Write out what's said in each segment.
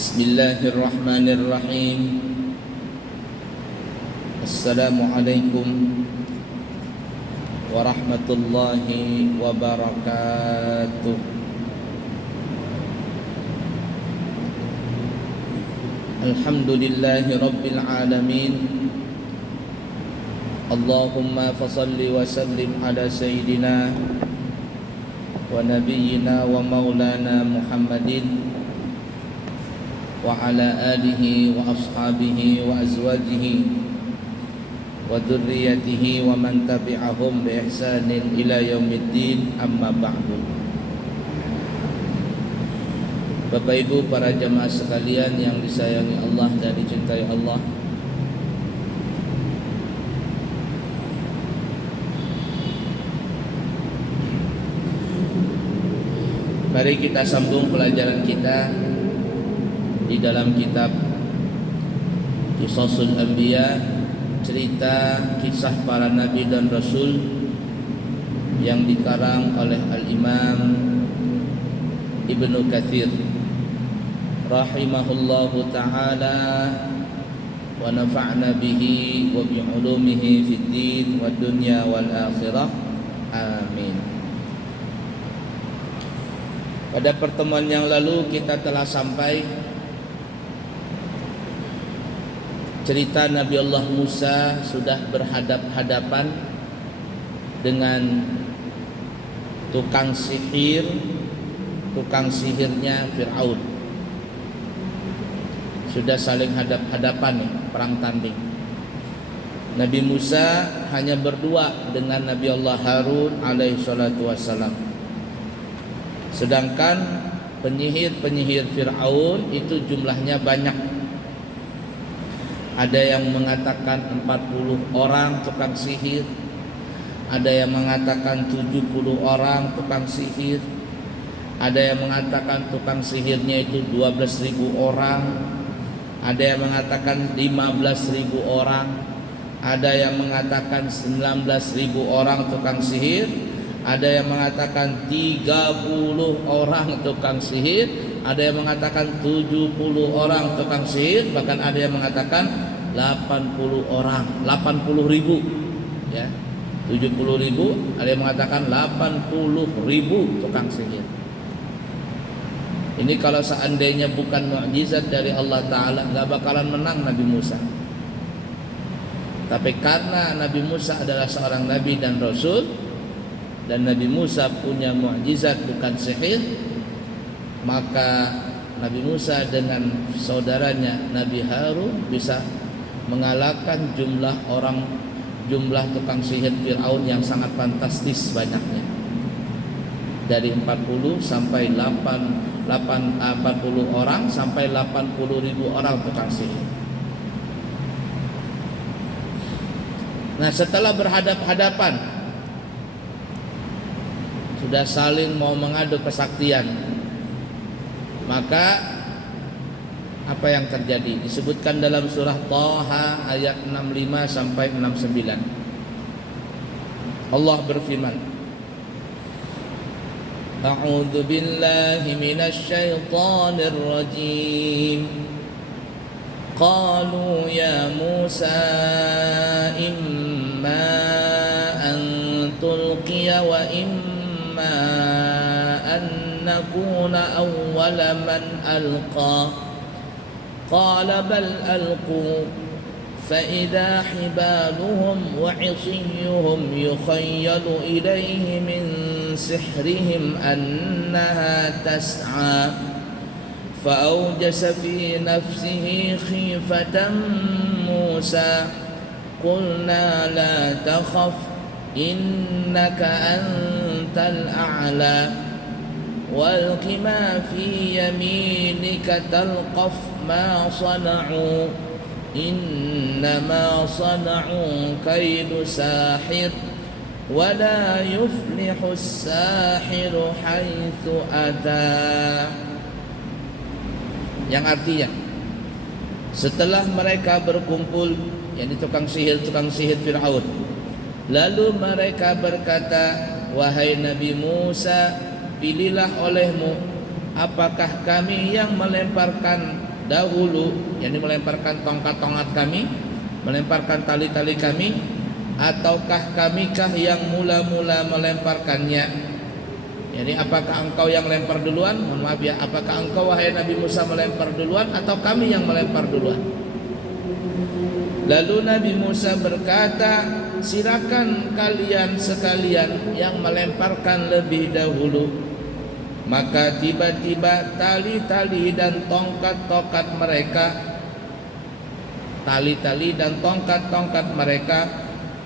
Bismillahirrahmanirrahim. Assalamualaikum warahmatullahi wabarakatuh. Alhamdulillahi rabbil alamin. Allahumma fasalli wa sallim ala sayyidina wa nabiyyina wa maulana Muhammadin wa ala alihi wa ashabihi wa azwajihi wa dzurriyyatihi wa man tabi'ahum bi ihsanin ila yaumiddin, amma ba'du. Bapak Ibu para jamaah sekalian yang disayangi Allah dan dicintai Allah, mari kita sambung pelajaran kita di dalam kitab Qisasul Anbiya, cerita kisah para nabi dan rasul yang dikarang oleh Al-Imam Ibnu Katsir rahimahullahu ta'ala wa nafa'na bihi wa bi ulumihi fid din wad dunya wal akhirah, amin. Pada pertemuan yang lalu kita telah sampai cerita Nabi Allah Musa sudah berhadap-hadapan dengan tukang sihirnya Fir'aun. Sudah saling hadap-hadapan nih, perang tanding. Nabi Musa hanya berdua dengan Nabi Allah Harun alaihi salatu wassalam. Sedangkan penyihir Fir'aun itu jumlahnya banyak. Ada yang mengatakan 40 orang tukang sihir, ada yang mengatakan 70 orang tukang sihir, ada yang mengatakan tukang sihirnya itu 12.000 orang, ada yang mengatakan 15.000 orang, ada yang mengatakan 19.000 orang tukang sihir, ada yang mengatakan 30 orang tukang sihir, ada yang mengatakan 70 orang tukang sihir, bahkan ada yang mengatakan 80 orang, 80.000 ya. 70.000, ada yang mengatakan 80.000 tukang sihir. Ini kalau seandainya bukan mukjizat dari Allah Ta'ala, gak bakalan menang Nabi Musa. Tapi karena Nabi Musa adalah seorang Nabi dan Rasul, dan Nabi Musa punya mukjizat bukan sihir, maka Nabi Musa dengan saudaranya Nabi Harun bisa mengalahkan jumlah tukang sihir Fir'aun yang sangat fantastis banyaknya. Dari 40 sampai 40 orang sampai 80.000 orang tukang sihir. Nah, setelah berhadap-hadapan, sudah saling mau mengadu kesaktian, maka apa yang terjadi? Disebutkan dalam surah Thaha ayat 65 sampai 69. Allah berfirman, A'udzu billahi minasy syaithanir rajim. Qalu ya Musa imma an tulqiya wa imma an nakuna awwala man alqa. قال بل ألقوا فإذا حبالهم وعصيهم يخيل إليه من سحرهم أنها تسعى فأوجس في نفسه خيفة موسى قلنا لا تخف إنك أنت الأعلى والق ما في يمينك تلقف ما صنعوا إنما صنعوا كيد ساحر ولا يفلح الساحر حيث أتى. Yang artinya, setelah mereka berkumpul, yakni tukang sihir Fir'aun, lalu mereka berkata, wahai Nabi Musa, pilihlah olehmu, apakah kami yang melemparkan dahulu, yakni melemparkan tongkat-tongkat kami, melemparkan tali-tali kami, ataukah kamikah yang mula-mula melemparkannya? Jadi apakah engkau yang lempar duluan? Mohon maaf ya, apakah engkau wahai Nabi Musa melempar duluan atau kami yang melempar duluan? Lalu Nabi Musa berkata, silakan kalian sekalian yang melemparkan lebih dahulu. Maka tiba-tiba tali-tali dan tongkat-tongkat mereka, tali-tali dan tongkat-tongkat mereka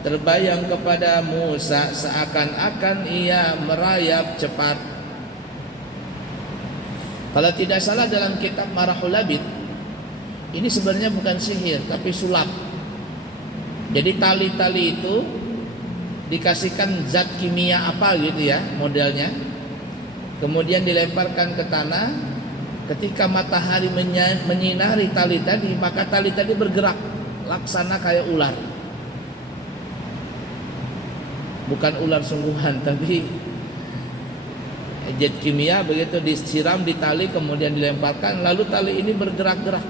terbayang kepada Musa seakan-akan ia merayap cepat. Kalau tidak salah dalam kitab Marahul Labid, ini sebenarnya bukan sihir tapi sulap. Jadi tali-tali itu dikasihkan zat kimia apa gitu ya modelnya, kemudian dilemparkan ke tanah. Ketika matahari menyinari tali tadi, maka tali tadi bergerak laksana kayak ular. Bukan ular sungguhan, tapi zat kimia begitu disiram di tali kemudian dilemparkan, lalu tali ini bergerak-gerak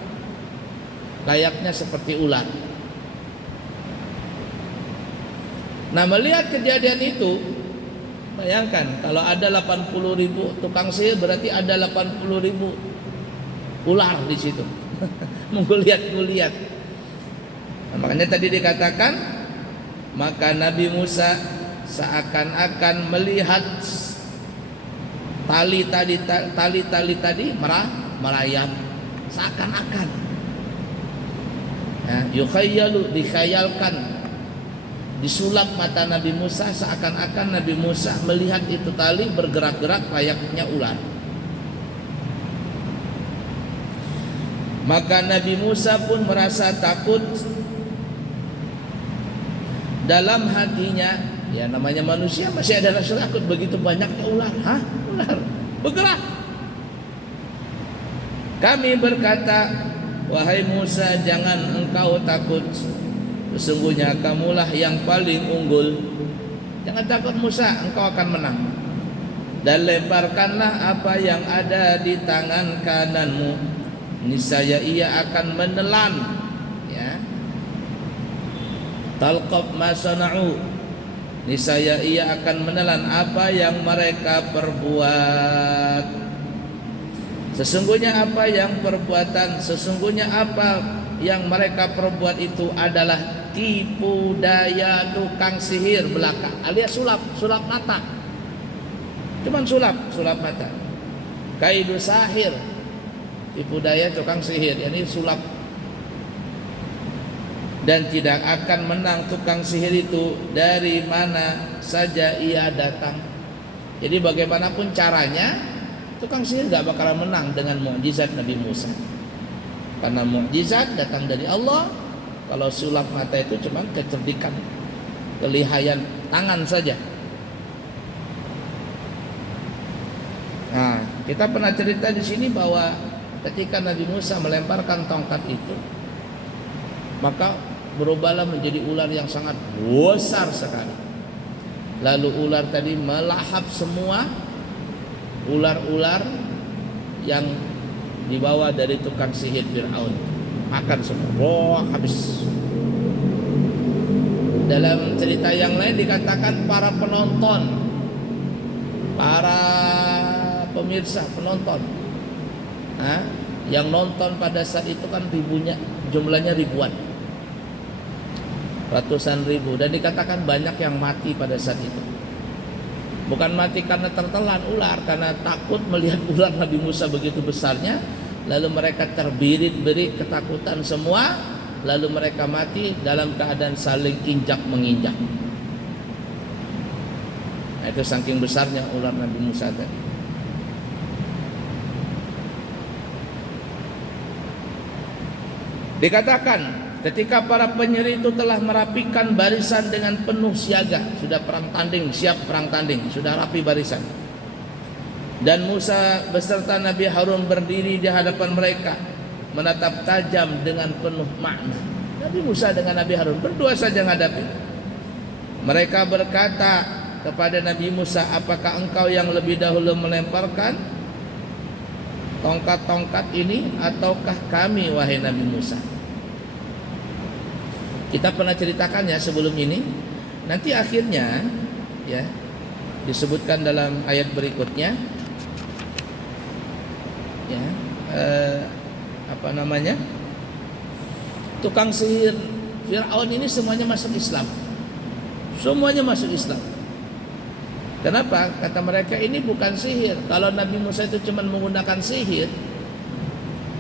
layaknya seperti ular. Nah, melihat kejadian itu, bayangkan kalau ada 80.000 tukang sihir, berarti ada 80.000 ular di situ. Menggeliat-geliat. Nah, makanya tadi dikatakan, maka Nabi Musa seakan-akan melihat tali-tali tadi merayap, seakan-akan. Ya, yukhayyalu, dikhayalkan, disulap mata Nabi Musa seakan-akan Nabi Musa melihat itu tali bergerak-gerak layaknya ular. Maka Nabi Musa pun merasa takut dalam hatinya. Ya, namanya manusia masih ada rasa takut, begitu banyaknya ular. Hah? Ular bergerak. Kami berkata, wahai Musa, jangan engkau takut. Sesungguhnya kamulah yang paling unggul. Jangan takut Musa, engkau akan menang. Dan lemparkanlah apa yang ada di tangan kananmu, niscaya ia akan menelan, ya. Talqaf ma sana'u, niscaya ia akan menelan apa yang mereka perbuat. Sesungguhnya apa yang mereka perbuat itu adalah tipu daya tukang sihir belaka, alias sulap mata. Cuman sulap mata. Kaidu sahir, tipu daya tukang sihir, yakni sulap. Dan tidak akan menang tukang sihir itu dari mana saja ia datang. Jadi bagaimanapun caranya, tukang sihir gak bakalan menang dengan mukjizat Nabi Musa. Karena mukjizat datang dari Allah. Kalau sulap mata itu cuma kecerdikan, kelihayan tangan saja. Nah, kita pernah cerita di sini bahwa ketika Nabi Musa melemparkan tongkat itu, maka berubahlah menjadi ular yang sangat besar sekali. Lalu ular tadi melahap semua ular-ular yang dibawa dari tukang sihir Fir'aun. Makan semua, habis. Dalam cerita yang lain dikatakan para penonton, para pemirsa, penonton, yang nonton pada saat itu kan jumlahnya ribuan, ratusan ribu, dan dikatakan banyak yang mati pada saat itu. Bukan mati karena tertelan ular, karena takut melihat ular Nabi Musa begitu besarnya. Lalu mereka terbirit-birit ketakutan semua. Lalu mereka mati dalam keadaan saling injak menginjak. Nah, itu saking besarnya ular Nabi Musa tadi. Dikatakan ketika para penyihir itu telah merapikan barisan dengan penuh siaga, sudah perang tanding, siap perang tanding, sudah rapi barisan. Dan Musa beserta Nabi Harun berdiri di hadapan mereka, menatap tajam dengan penuh makna. Nabi Musa dengan Nabi Harun berdua saja menghadapi. Mereka berkata kepada Nabi Musa, apakah engkau yang lebih dahulu melemparkan? tongkat-tongkat ini ataukah kami wahai Nabi Musa? Kita pernah ceritakan ya sebelum ini. Nanti akhirnya ya disebutkan dalam ayat berikutnya ya apa namanya? Tukang sihir Fir'aun ini semuanya masuk Islam. Semuanya masuk Islam. Kenapa? Kata mereka ini bukan sihir. Kalau Nabi Musa itu cuma menggunakan sihir,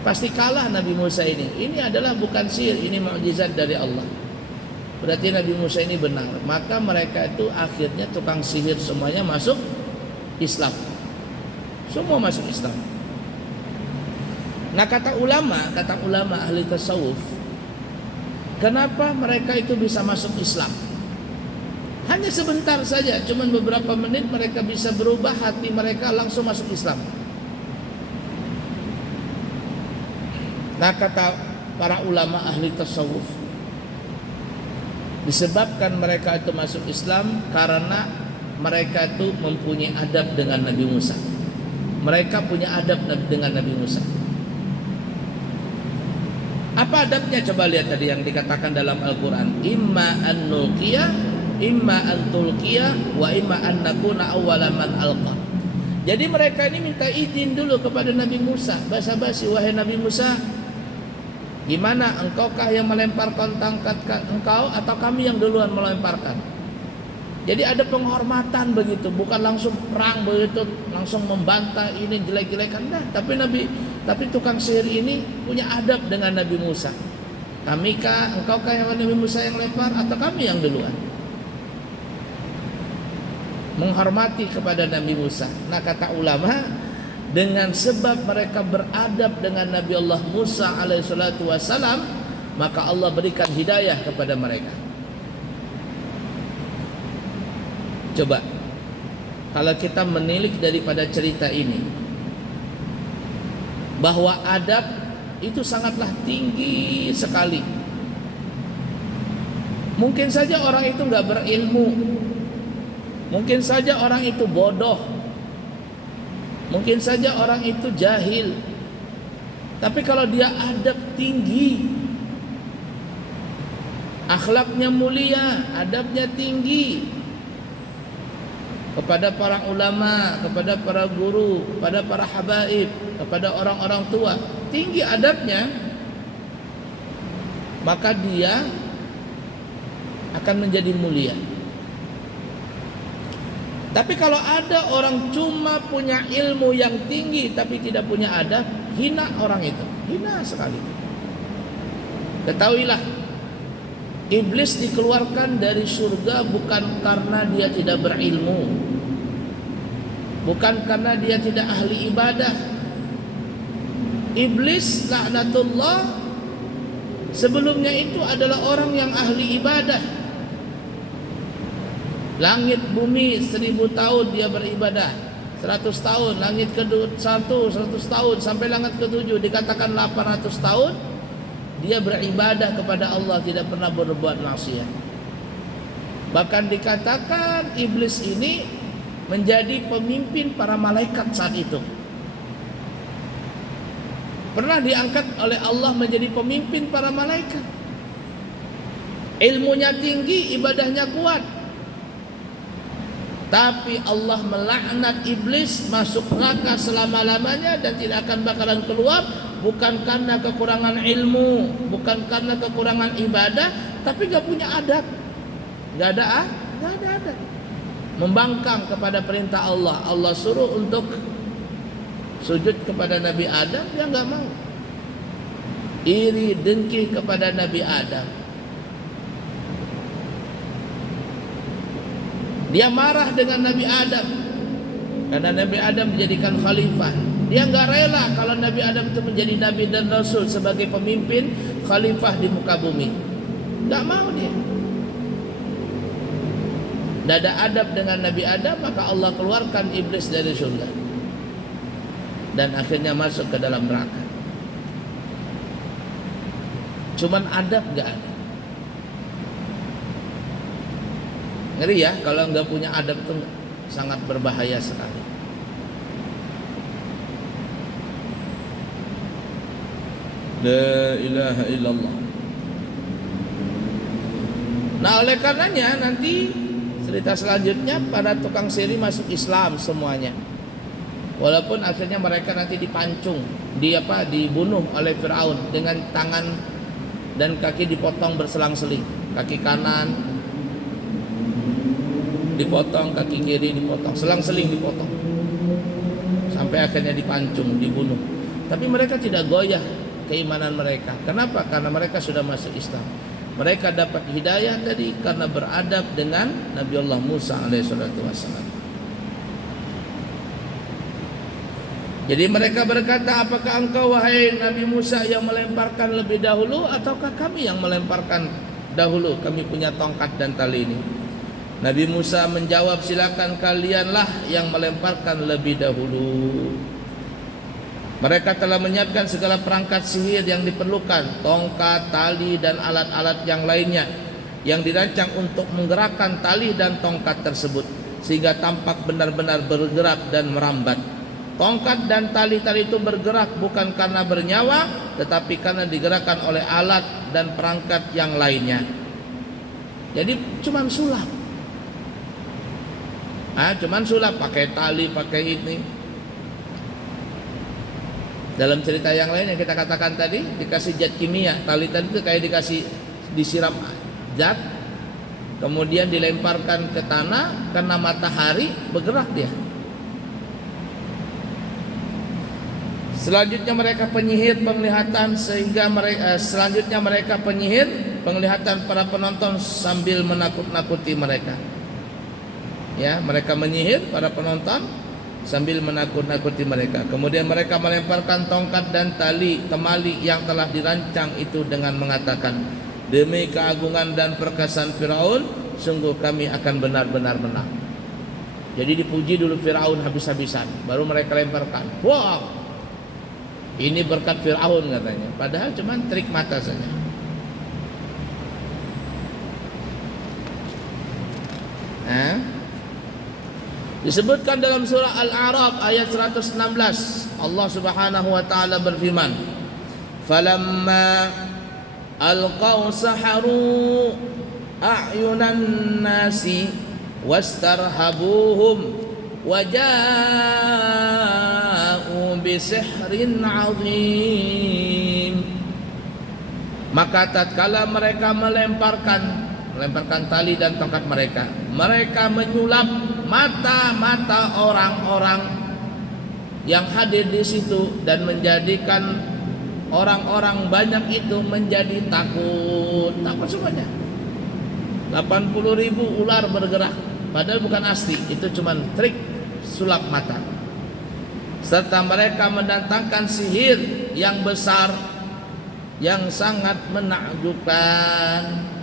pasti kalah Nabi Musa ini. Ini adalah bukan sihir, ini mukjizat dari Allah. Berarti Nabi Musa ini benar. Maka mereka itu akhirnya tukang sihir semuanya masuk Islam. Semua masuk Islam. Nah kata ulama ahli tasawuf, kenapa mereka itu bisa masuk Islam? Hanya sebentar saja, cuma beberapa menit mereka bisa berubah, hati mereka langsung masuk Islam. Nah kata para ulama ahli tasawuf, disebabkan mereka itu masuk Islam karena mereka itu mempunyai adab dengan Nabi Musa. Mereka punya adab dengan Nabi Musa. Apa adabnya? Coba lihat tadi yang dikatakan dalam Al-Quran, imma an nulqiya, imma an tulqiya, wa imma an nakuna awwala man alqa. Jadi mereka ini minta izin dulu kepada Nabi Musa, basa-basi, wahai Nabi Musa, gimana, engkaukah yang melemparkan tongkat engkau atau kami yang duluan melemparkan? Jadi ada penghormatan begitu, bukan langsung perang begitu, langsung membantah ini jelek-jelekan dah. Tapi tukang sihir ini punya adab dengan Nabi Musa. Kamikah, engkaukah yang Nabi Musa yang lempar atau kami yang duluan? Menghormati kepada Nabi Musa. Nah kata ulama, dengan sebab mereka beradab dengan Nabi Allah Musa alaihissalatu wassalam, maka Allah berikan hidayah kepada mereka. Coba kalau kita menilik daripada cerita ini, bahwa adab itu sangatlah tinggi sekali. Mungkin saja orang itu nggak berilmu, mungkin saja orang itu bodoh, mungkin saja orang itu jahil. Tapi kalau dia adab tinggi, akhlaknya mulia, adabnya tinggi kepada para ulama, kepada para guru, kepada para habaib, kepada orang-orang tua, tinggi adabnya, maka dia akan menjadi mulia. Tapi kalau ada orang cuma punya ilmu yang tinggi tapi tidak punya adab, hina orang itu, hina sekali. Ketahuilah, iblis dikeluarkan dari surga bukan karena dia tidak berilmu, bukan karena dia tidak ahli ibadah. Iblis laknatullah sebelumnya itu adalah orang yang ahli ibadah. Langit bumi 1000 tahun dia beribadah, 100 tahun, langit ke-1 100 tahun, sampai langit ke-7 dikatakan 800 tahun dia beribadah kepada Allah, tidak pernah berbuat maksiat. Bahkan dikatakan iblis ini menjadi pemimpin para malaikat saat itu. Pernah diangkat oleh Allah menjadi pemimpin para malaikat. Ilmunya tinggi, ibadahnya kuat. Tapi Allah melaknat iblis masuk neraka selama-lamanya dan tidak akan bakalan keluar, bukan karena kekurangan ilmu, bukan karena kekurangan ibadah, tapi gak punya adab. Gak ada adab. Membangkang kepada perintah Allah. Allah suruh untuk sujud kepada Nabi Adam, dia gak mau. Iri dengki kepada Nabi Adam. Dia marah dengan Nabi Adam karena Nabi Adam dijadikan khalifah. Dia nggak rela kalau Nabi Adam itu menjadi nabi dan rasul sebagai pemimpin khalifah di muka bumi. Nggak mau dia. Tidak ada adab dengan Nabi Adam, maka Allah keluarkan iblis dari surga dan akhirnya masuk ke dalam neraka. Cuman adab nggak ada. Ngeri ya, kalau nggak punya adab itu sangat berbahaya sekali. La ilaha illallah. Nah, oleh karenanya nanti cerita selanjutnya para tukang sihir masuk Islam semuanya. Walaupun akhirnya mereka nanti dipancung, dibunuh oleh Firaun dengan tangan dan kaki dipotong berselang-seling. Kaki kanan dipotong, kaki kiri dipotong, selang-seling dipotong. Sampai akhirnya dipancung, dibunuh. Tapi mereka tidak goyah keimanan mereka. Kenapa? Karena mereka sudah masuk Islam. Mereka dapat hidayah tadi karena beradab dengan Nabi Allah Musa alaihissalatu wassalam. Jadi mereka berkata, apakah engkau wahai Nabi Musa yang melemparkan lebih dahulu, ataukah kami yang melemparkan dahulu? Kami punya tongkat dan tali ini. Nabi Musa menjawab, silakan kalianlah yang melemparkan lebih dahulu. Mereka telah menyiapkan segala perangkat sihir yang diperlukan, tongkat, tali, dan alat-alat yang lainnya yang dirancang untuk menggerakkan tali dan tongkat tersebut sehingga tampak benar-benar bergerak dan merambat. Tongkat dan tali-tali itu bergerak bukan karena bernyawa, tetapi karena digerakkan oleh alat dan perangkat yang lainnya. Jadi cuman sulap. Cuman sulap, pakai tali, pakai ini. Dalam cerita yang lain yang kita katakan tadi, dikasih zat kimia. Tali-tali itu kayak disiram zat, kemudian dilemparkan ke tanah, kena matahari, bergerak dia. Selanjutnya mereka penyihir penglihatan penglihatan para penonton sambil menakut-nakuti mereka. Ya, mereka menyihir para penonton sambil menakut-nakuti mereka. Kemudian mereka melemparkan tongkat dan tali temali yang telah dirancang itu dengan mengatakan, demi keagungan dan perkasan Firaun, sungguh kami akan benar-benar menang. Jadi dipuji dulu Firaun habis-habisan, baru mereka lemparkan. Wow, ini berkat Firaun katanya. Padahal cuma trik mata saja. Disebutkan dalam surah Al-A'raf ayat 116, Allah Subhanahu wa taala berfirman, "Falamma alqaw saharu a'yunan nasi wastarhabuhum waja'u bisihrin 'azim." Maka tatkala mereka melemparkan tali dan tongkat mereka menyulap mata-mata orang-orang yang hadir di situ dan menjadikan orang-orang banyak itu menjadi takut semuanya. 80.000 ular bergerak, padahal bukan asli, itu cuma trik sulap mata. Serta mereka mendatangkan sihir yang besar yang sangat menakjubkan.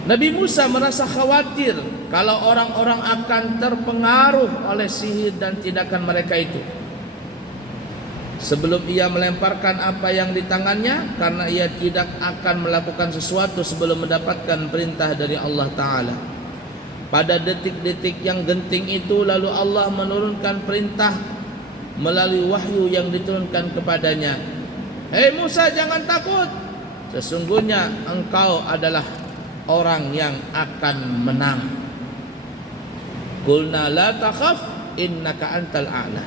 Nabi Musa merasa khawatir kalau orang-orang akan terpengaruh oleh sihir dan tindakan mereka itu. Sebelum ia melemparkan apa yang di tangannya, karena ia tidak akan melakukan sesuatu sebelum mendapatkan perintah dari Allah Ta'ala. Pada detik-detik yang genting itu, lalu Allah menurunkan perintah melalui wahyu yang diturunkan kepadanya. Hei Musa, jangan takut. Sesungguhnya engkau adalah orang yang akan menang. Qulna la takhaf innaka antal a'la.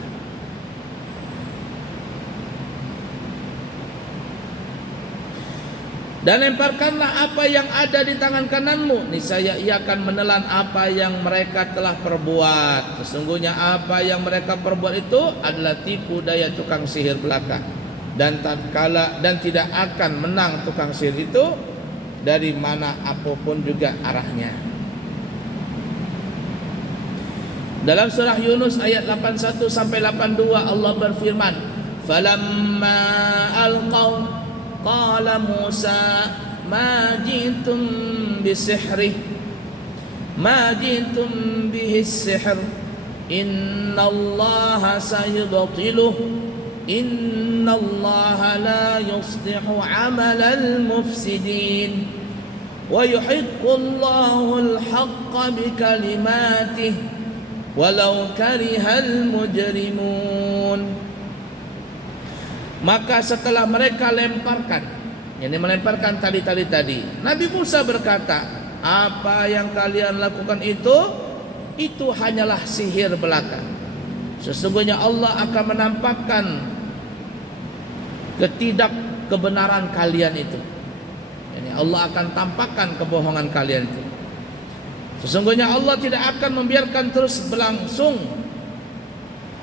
Dan lemparkanlah apa yang ada di tangan kananmu, niscaya ia akan menelan apa yang mereka telah perbuat. Sesungguhnya apa yang mereka perbuat itu adalah tipu daya tukang sihir belaka. Dan tidak akan menang tukang sihir itu dari mana apapun juga arahnya. Dalam surah Yunus ayat 81 sampai 82 Allah berfirman, "Falamma alqaw qala Musa ma jitum bihi sihr innallaha sayubtiluh innallaha la yuslihu amalal mufsidin." wa yuhiqqullahu al-haqqa bikalimatihi walau karihal mujrimun. Maka setelah mereka lemparkan, ini melemparkan tali-tali tadi, Nabi Musa berkata, apa yang kalian lakukan itu hanyalah sihir belaka. Sesungguhnya Allah akan menampakkan ketidakkebenaran kalian itu. Ini Allah akan tampakkan kebohongan kalian itu. Sesungguhnya Allah tidak akan membiarkan terus berlangsung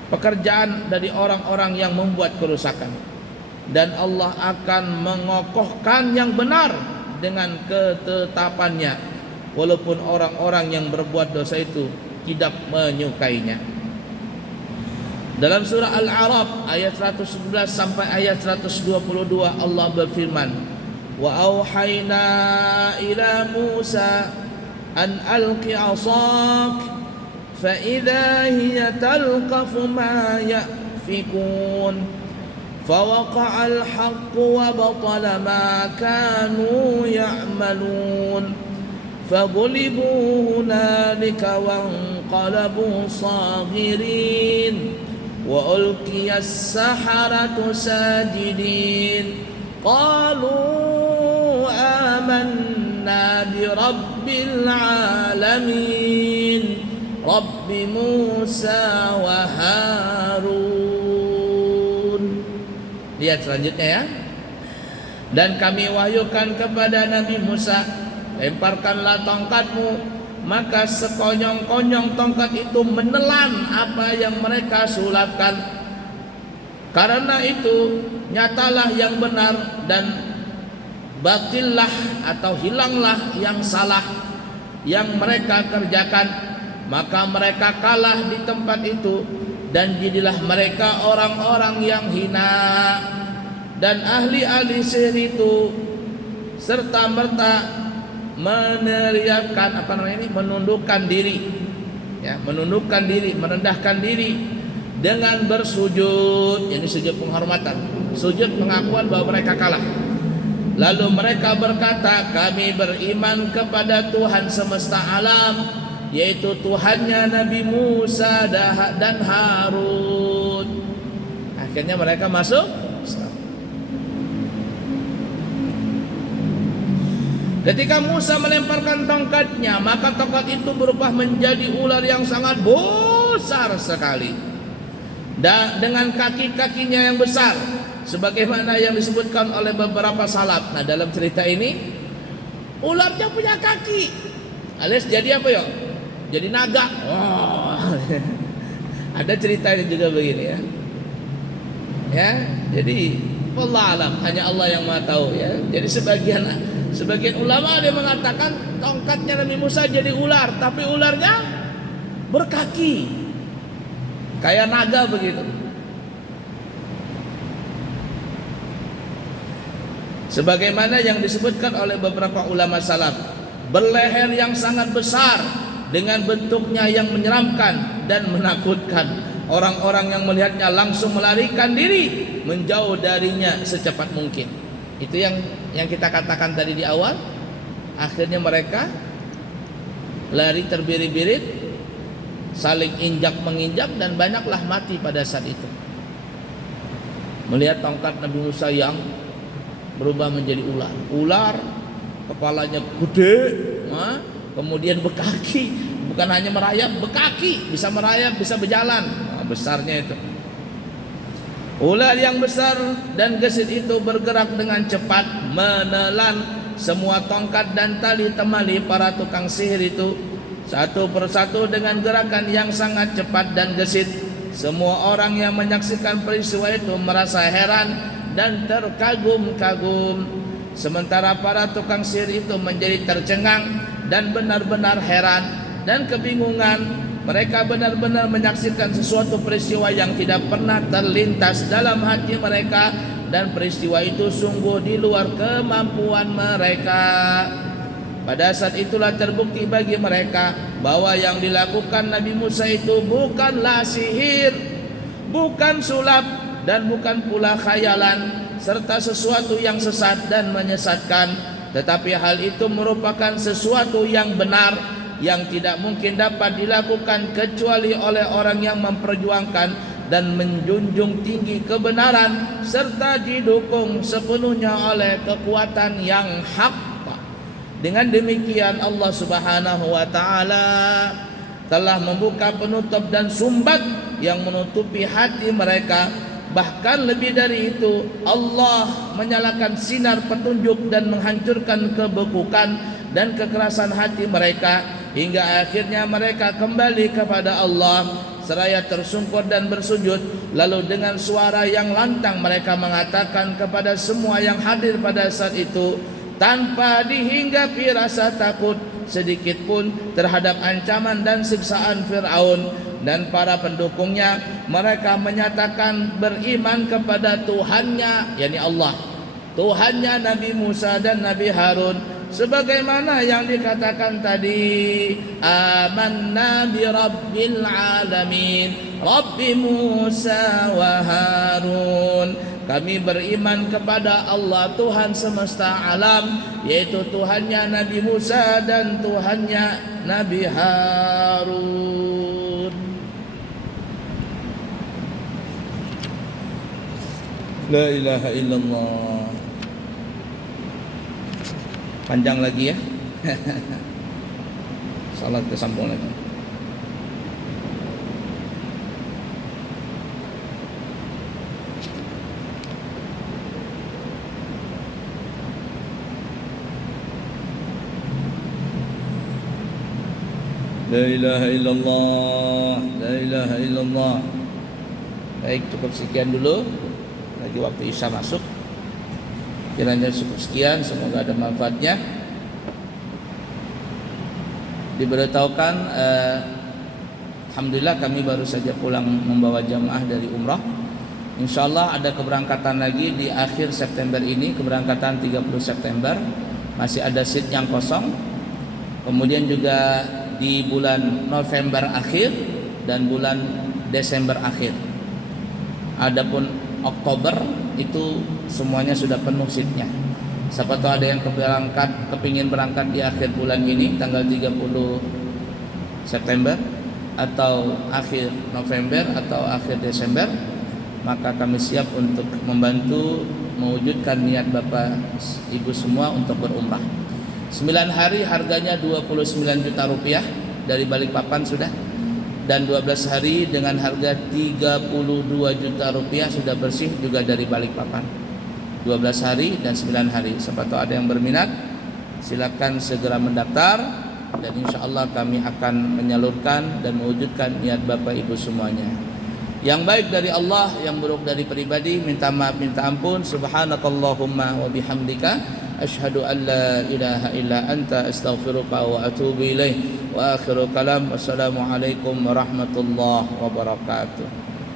pekerjaan dari orang-orang yang membuat kerusakan. Dan Allah akan mengokohkan yang benar dengan ketetapannya, walaupun orang-orang yang berbuat dosa itu tidak menyukainya. Dalam surah Al-A'raf ayat 111 sampai ayat 122 Allah berfirman, wa auhayna ila Musa an alqi 'asak fa idza hiya talqafu ma yafikun فوقع الحق وبطل ما كانوا يعملون فغلبوا هنالك وانقلبوا صاغرين وألقي السحرة ساجدين قالوا آمنا برب العالمين رب موسى وهارون. Lihat selanjutnya ya. Dan kami wahyukan kepada Nabi Musa, lemparkanlah tongkatmu. Maka sekonyong-konyong tongkat itu menelan apa yang mereka sulapkan. Karena itu nyatalah yang benar dan batillah atau hilanglah yang salah yang mereka kerjakan. Maka mereka kalah di tempat itu, dan jadilah mereka orang-orang yang hina. Dan ahli-ahli sihir itu serta merta meneriakkan menundukkan diri, ya, menundukkan diri, merendahkan diri dengan bersujud. Ini sujud penghormatan, sujud pengakuan bahwa mereka kalah. Lalu mereka berkata, kami beriman kepada Tuhan semesta alam, yaitu Tuhannya Nabi Musa dan Harun. Akhirnya mereka masuk Islam. Ketika Musa melemparkan tongkatnya, maka tongkat itu berubah menjadi ular yang sangat besar sekali, dan dengan kaki-kakinya yang besar, sebagaimana yang disebutkan oleh beberapa salaf. Nah, dalam cerita ini ularnya punya kaki, alias jadi apa ya? Jadi naga. Oh. Ada ceritanya juga begini ya. Ya, jadi wallah alam, hanya Allah yang Maha tahu ya. Jadi sebagian ulama dia mengatakan tongkatnya Nabi Musa jadi ular, tapi ularnya berkaki. Kayak naga begitu. Sebagaimana yang disebutkan oleh beberapa ulama salaf, berleher yang sangat besar dengan bentuknya yang menyeramkan dan menakutkan. Orang-orang yang melihatnya langsung melarikan diri menjauh darinya secepat mungkin. Itu yang kita katakan tadi di awal. Akhirnya mereka lari terbirit-birit, saling injak menginjak, dan banyaklah mati pada saat itu. Melihat tongkat Nabi Musa yang berubah menjadi ular. Ular kepalanya gede, kemudian berkaki, bukan hanya merayap, berkaki, bisa merayap, bisa berjalan. Besarnya itu. Ular yang besar dan gesit itu bergerak dengan cepat, menelan semua tongkat dan tali temali para tukang sihir itu satu persatu dengan gerakan yang sangat cepat dan gesit. Semua orang yang menyaksikan peristiwa itu merasa heran dan terkagum-kagum, sementara para tukang sihir itu menjadi tercengang dan benar-benar heran dan kebingungan. Mereka benar-benar menyaksikan sesuatu peristiwa yang tidak pernah terlintas dalam hati mereka, dan peristiwa itu sungguh di luar kemampuan mereka. Pada saat itulah terbukti bagi mereka bahwa yang dilakukan Nabi Musa itu bukanlah sihir, bukan sulap, dan bukan pula khayalan, serta sesuatu yang sesat dan menyesatkan. tetapi hal itu merupakan sesuatu yang benar yang tidak mungkin dapat dilakukan kecuali oleh orang yang memperjuangkan dan menjunjung tinggi kebenaran serta didukung sepenuhnya oleh kekuatan yang hak. Dengan demikian Allah Subhanahu wa taala telah membuka penutup dan sumbat yang menutupi hati mereka. Bahkan lebih dari itu, Allah menyalakan sinar petunjuk dan menghancurkan kebekukan dan kekerasan hati mereka hingga akhirnya mereka kembali kepada Allah seraya tersungkur dan bersujud. Lalu dengan suara yang lantang mereka mengatakan kepada semua yang hadir pada saat itu, tanpa dihinggapi rasa takut sedikit pun terhadap ancaman dan siksaan Fir'aun dan para pendukungnya, mereka menyatakan beriman kepada Tuhannya, yakni Allah, Tuhannya Nabi Musa dan Nabi Harun, sebagaimana yang dikatakan tadi, amanna bi rabbil alamin, Rabbi Musa wa Harun. Kami beriman kepada Allah Tuhan semesta alam, yaitu Tuhannya Nabi Musa dan Tuhannya Nabi Harun. La ilaha illallah. Panjang lagi ya. Salat kesambung lagi. La ilaha illallah, la ilaha illallah. Baik, cukup sekian dulu. Lagi waktu Isya masuk. Kiranya cukup sekian, semoga ada manfaatnya. Diberitahukan, alhamdulillah kami baru saja pulang membawa jamaah dari umrah. Insyaallah ada keberangkatan lagi di akhir September ini, keberangkatan 30 September. Masih ada seat yang kosong. Kemudian juga di bulan November akhir dan bulan Desember akhir. Adapun Oktober itu semuanya sudah penuh seatnya. Siapa tahu ada yang kepingin berangkat di akhir bulan ini, tanggal 30 September atau akhir November atau akhir Desember, maka kami siap untuk membantu mewujudkan niat Bapak Ibu semua untuk berumrah. 9 hari harganya 29 juta rupiah dari Balikpapan sudah, dan 12 hari dengan harga 32 juta rupiah sudah bersih juga dari Balikpapan. 12 hari dan 9 hari. Siapa tahu ada yang berminat, silakan segera mendaftar dan insyaallah kami akan menyalurkan dan mewujudkan niat Bapak Ibu semuanya. Yang baik dari Allah, yang buruk dari pribadi minta maaf, minta ampun. Subhanakallahumma wa bihamdika asyhadu an la ilaha illa anta astaghfiruka wa atubu ilaih. Wa akhiru kalam, wassalamualaikum warahmatullahi wabarakatuh.